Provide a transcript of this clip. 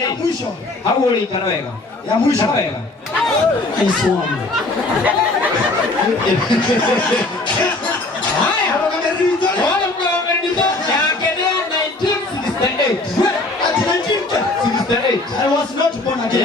ya mwisho. Hauli kanaweka. Ya mwisho. Kanaweka. Iswami. Haya. Wale mkamerudisha. Yakelea 1968. At 1968. I was not born again.